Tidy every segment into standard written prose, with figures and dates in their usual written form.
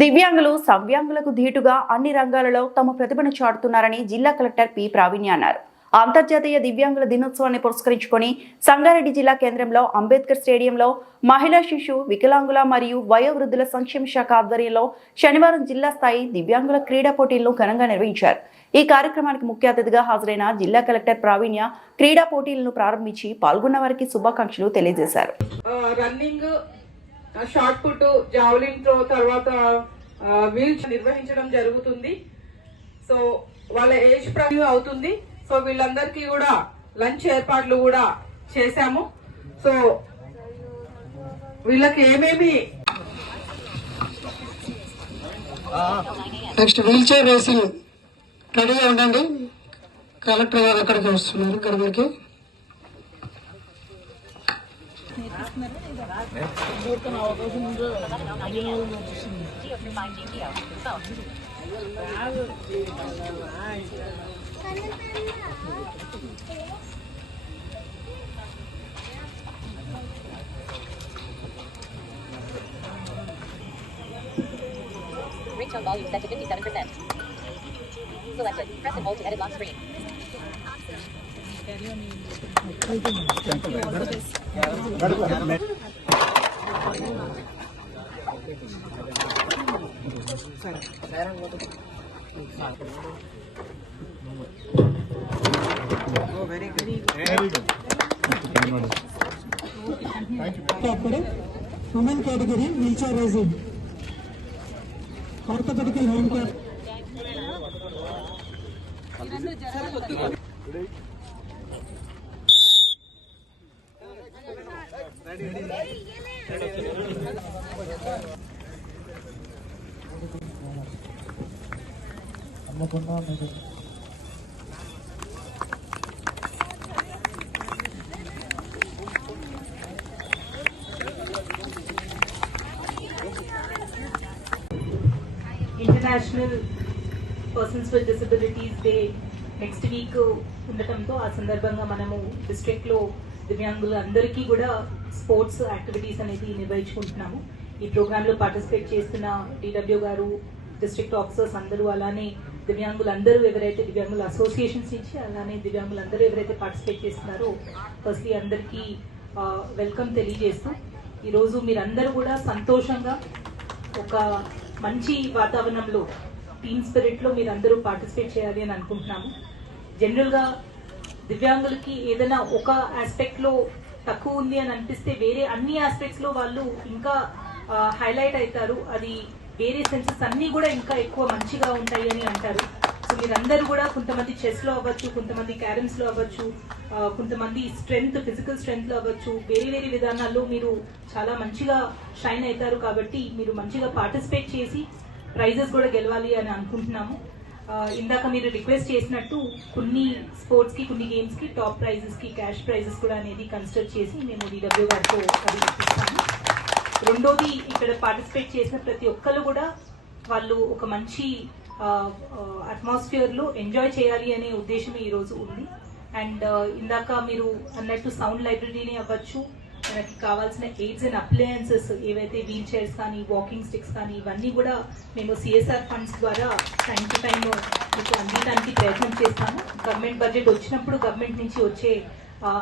దివ్యాంగులు సవ్యాంగులకు ధీటుగా అన్ని రంగాలలో తమ ప్రతిభను చాటుతున్నారని జిల్లా కలెక్టర్ పి ప్రావీణ్య అన్నారు. అంతర్జాతీయ దివ్యాంగుల దినోత్సవాన్ని పురస్కరించుకొని సంగారెడ్డి జిల్లా కేంద్రంలో అంబేద్కర్ స్టేడియంలో మహిళా, శిశు, వికలాంగుల మరియు వయోవృద్ధుల సంక్షేమ శాఖ ఆధ్వర్యంలో శనివారం జిల్లా స్థాయి దివ్యాంగుల క్రీడా పోటీలను ఘనంగా నిర్వహించారు. ఈ కార్యక్రమానికి ముఖ్య అతిథిగా హాజరైన జిల్లా కలెక్టర్ ప్రావీణ్య క్రీడా పోటీలను ప్రారంభించి పాల్గొన్న వారికి శుభాకాంక్షలు తెలియజేశారు. షార్ట్ పుట్, జావలిన్ త్రో, తర్వాత వీల్ నిర్వహించడం జరుగుతుంది. సో వాళ్ళ ఏజ్ ప్రకారం అవుతుంది. సో వీళ్ళందరికీ కూడా లంచ్ ఏర్పాట్లు కూడా చేశాము. సో వీళ్ళకి ఏమేమి నెక్స్ట్ వీల్ చైర్ రేసింగ్ రెడీగా ఉండండి. కలెక్టర్ గారు అక్కడికి వస్తున్నారు. గడపడికి Ringtone volume set to 57%. Selected. Press and hold to edit lock screen. women category wheelchair raising, orthopedic home care. International persons with disabilities day next week ఉండటంతో ఆ సందర్భంగా మనము డిస్ట్రిక్ట్లో దివ్యాంగులు అందరికీ కూడా స్పోర్ట్స్ యాక్టివిటీస్ అనేది నిర్వహించుకుంటున్నాము. ఈ ప్రోగ్రాంలో పార్టిసిపేట్ చేస్తున్న డిడబ్ల్యూ గారు, డిస్ట్రిక్ట్ ఆఫీసర్స్ అందరూ, అలానే దివ్యాంగులందరూ ఎవరైతే దివ్యాంగుల అసోసియేషన్స్ నుంచి, అలానే దివ్యాంగులందరూ ఎవరైతే పార్టిసిపేట్ చేస్తున్నారో ఫస్ట్లీ అందరికీ వెల్కమ్ తెలియజేస్తూ, ఈరోజు మీరందరూ కూడా సంతోషంగా ఒక మంచి వాతావరణంలో టీమ్ స్పిరిట్లో మీరందరూ పార్టిసిపేట్ చేయాలి అని అనుకుంటున్నాము. జనరల్గా దివ్యాంగులకి ఏదైనా ఒక ఆస్పెక్ట్లో తక్కువ ఉంది అని అనిపిస్తే వేరే అన్ని ఆస్పెక్ట్స్లో వాళ్ళు ఇంకా హైలైట్ అవుతారు. అది వేరే సెన్సెస్ అన్నీ కూడా ఇంకా ఎక్కువ మంచిగా ఉంటాయి అని అంటారు. సో మీరందరూ కూడా కొంతమంది చెస్లో అవ్వచ్చు, కొంతమంది క్యారమ్స్లో అవ్వచ్చు, కొంతమంది స్ట్రెంగ్త్, ఫిజికల్ స్ట్రెంగ్త్లో అవ్వచ్చు, వేరే వేరే విధానాల్లో మీరు చాలా మంచిగా షైన్ అవుతారు. కాబట్టి మీరు మంచిగా పార్టిసిపేట్ చేసి ప్రైజెస్ కూడా గెలవాలి అని అనుకుంటున్నాము. ఇందాక మీరు రిక్వెస్ట్ చేసినట్టు కొన్ని స్పోర్ట్స్కి, కొన్ని గేమ్స్కి టాప్ ప్రైజెస్కి క్యాష్ ప్రైజెస్ కూడా అనేది కన్సిడర్ చేసి మేము డిడబ్ల్యూ గారితో అది ఇప్పిస్తాము. రెండోది, ఇక్కడ పార్టిసిపేట్ చేసిన ప్రతి ఒక్కరు కూడా వాళ్ళు ఒక మంచి అట్మాస్ఫియర్లో ఎంజాయ్ చేయాలి అనే ఉద్దేశం ఈరోజు ఉంది. అండ్ ఇందాక మీరు అన్నట్టు సౌండ్ లైబ్రరీని అవ్వచ్చు, మనకి కావాల్సిన ఎయిడ్స్ అండ్ అప్లయన్సెస్ ఏవైతే వీల్ చైర్స్ కానీ, వాకింగ్ స్టిక్స్ కానీ, ఇవన్నీ కూడా మేము CSR ఫండ్స్ ద్వారా టైం టు టైం మీకు అందించడానికి ప్రయత్నం చేస్తాము. గవర్నమెంట్ బడ్జెట్ వచ్చినప్పుడు గవర్నమెంట్ నుంచి వచ్చే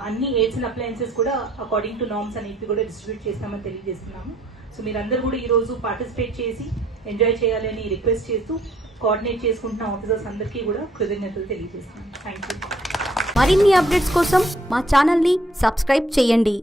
అన్ని ఎయిడ్స్ అండ్ అప్లయన్సెస్ కూడా అకార్డింగ్ టు నార్మ్స్ అనేవి కూడా డిస్ట్రిబ్యూట్ చేస్తామని తెలియజేస్తున్నాము. సో మీరందరూ కూడా ఈరోజు పార్టిసిపేట్ చేసి ఎంజాయ్ చేయాలి అని రిక్వెస్ట్ చేస్తూ కోఆర్డినేట్ చేసుకుంటున్న ఆఫీసర్స్ అందరికీ కూడా కృతజ్ఞతలు తెలియజేస్తున్నాను. Thank you. మరిన్ని అప్డేట్స్ కోసం మా ఛానల్ని సబ్స్క్రైబ్ చేయండి.